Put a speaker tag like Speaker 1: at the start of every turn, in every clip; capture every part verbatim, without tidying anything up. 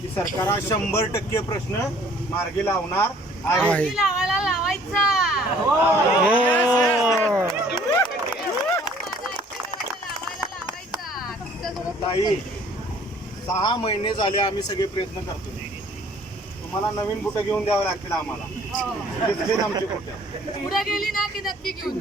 Speaker 1: की सरकार हा शंभर टक्के प्रश्न मार्गी लावणार आहे.
Speaker 2: लावायला लावायचा
Speaker 1: ताई, सहा महिने झाले आम्ही सगळे प्रयत्न करतो. तुम्हाला नवीन बुटं घेऊन द्यावं लागतील आम्हाला. तिथलेच आमचे बुटं
Speaker 2: पुढे गेली ना की नक्की घेऊन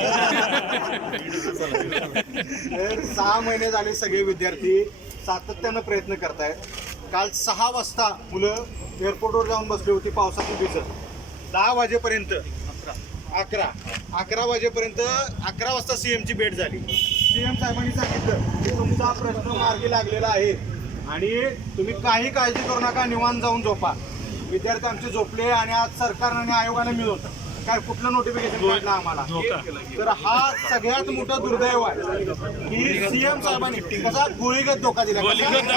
Speaker 1: तर सहा महिने झाले सगळे विद्यार्थी सातत्यानं प्रयत्न करतायत. काल सहा वाजता मुलं एअरपोर्टवर जाऊन बसली होती पावसातून भिजत. दहा वाजेपर्यंत अकरा अकरा वाजेपर्यंत अकरा वाजता सीएमची भेट झाली. सीएम साहेबांनी सांगितलं की तुमचा प्रश्न मार्गी लागलेला आहे आणि तुम्ही काही काळजी करू नका, निवांत जाऊन झोपा. विद्यार्थी आमचे झोपले आणि आज सरकारने आणि आयोगाने मिळून काय कुठलं नोटिफिकेशन काढलं आम्हाला. तर हा सगळ्यात मोठा दुर्दैव आहे की सीएम साहेबांनी कसा गोळीगत धोका दिला. गोळीगत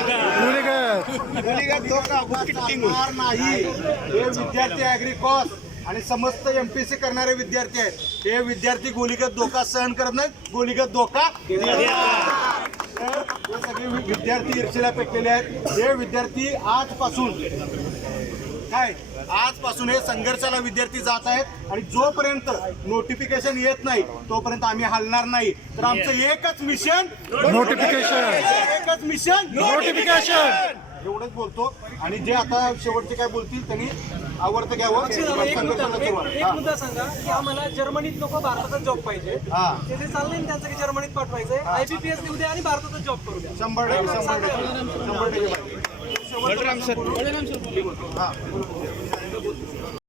Speaker 1: धोका चालणार नाही. हे विद्यार्थी ऍग्रिकॉस आणि समस्त एमपीसी करणारे विद्यार्थी आहेत. हे विद्यार्थी गोळीगत धोका सहन करत नाहीत, गोळीगत धोका तर हे सगळे विद्यार्थी ईर्षेला पेटलेले आहेत. हे विद्यार्थी आजपासून काय आजपासून हे संघर्षाला विद्यार्थी जात आहेत आणि जोपर्यंत नोटिफिकेशन येत नाही तोपर्यंत आम्ही हलणार नाही. तर आमचं एकच मिशन
Speaker 3: नोटिफिकेशन,
Speaker 1: एकच मिशन
Speaker 3: नोटिफिकेशन.
Speaker 1: एवढंच बोलतो. आणि जे आता शेवटचे काय बोलतील त्यांनी आवडतं घ्यावं.
Speaker 4: एक मुद्दा सांगा की आम्हाला जर्मनीत नको भारताचा जॉब पाहिजे. ते जे चाललंय ना त्यांचं की जर्मनीत पाठवायचंय. आयबीपीएस लिहू द्या आणि भारताचा जॉब करू द्या.
Speaker 1: शंभर टक्के शंभर टक्के शंभर टक्के